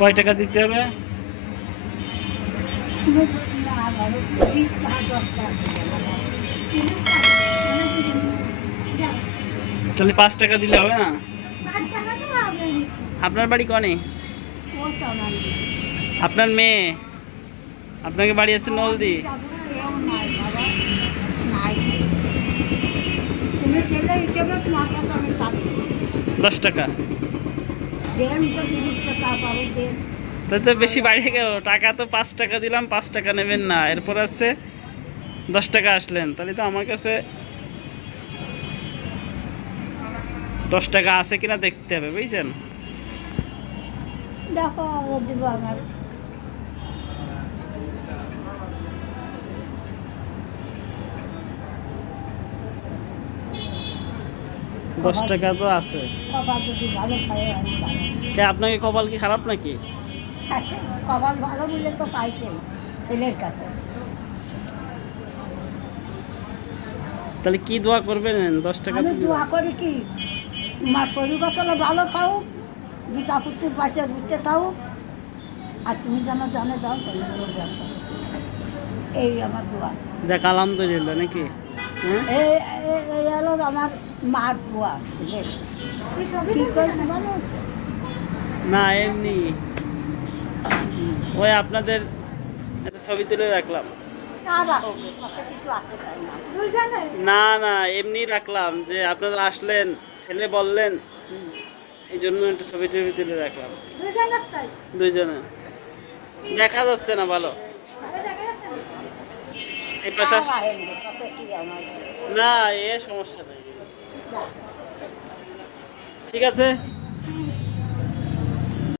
কয় টাকা দিতে হবে? তাহলে 5 টাকা দিলে হবে না? আপনার বাড়ি কনে? আপনার মেয়ে, আপনাকে বাড়ি আছে নলদি। 10 টাকা তাই তো বেশি বাড়িয়ে গেল। টাকা তো 5 টাকা দিলাম, 5 টাকা নেবেন না, এরপর আছে 10 টাকা আসলেন, তাহলে তো আমার কাছে 10 টাকা আছে কিনা দেখতে হবে, বুঝছেন? দেখো দিব আমার 10 টাকা তো আছে। কপাল যদি ভালো খায় আমি ভালো। কে আপনাকে কপাল কি খারাপ নাকি? কপাল ভালো বলে তো পাইছে ছেলের কাছে। তাহলে কি দোয়া করবেন 10 টাকা? আমি দোয়া করি কি তোমার পরিবর্তন ভালো থাও, দুটা পুত্রের পাশে বুঝতে থাও, আর তুমি যেন জানে যাও এই আমার দোয়া। যাক আলহামদুলিল্লাহ নাকি? হ্যাঁ, এই হলো আমার মার দোয়া। কি করছি ভালো আছে? না এমনি ওই আপনাদের একটা ছবি তুলে রাখলাম। কিছু আসতে চাই না। না না, এমনি রাখলাম যে আপনারা আসলেন, ছেলে বললেন, এই জন্য একটা ছবি টবি তুলে রাখলাম। দুইজনে দেখা যাচ্ছে না ভালো এই পাশা। না এ সমস্যা নেই, ঠিক আছে।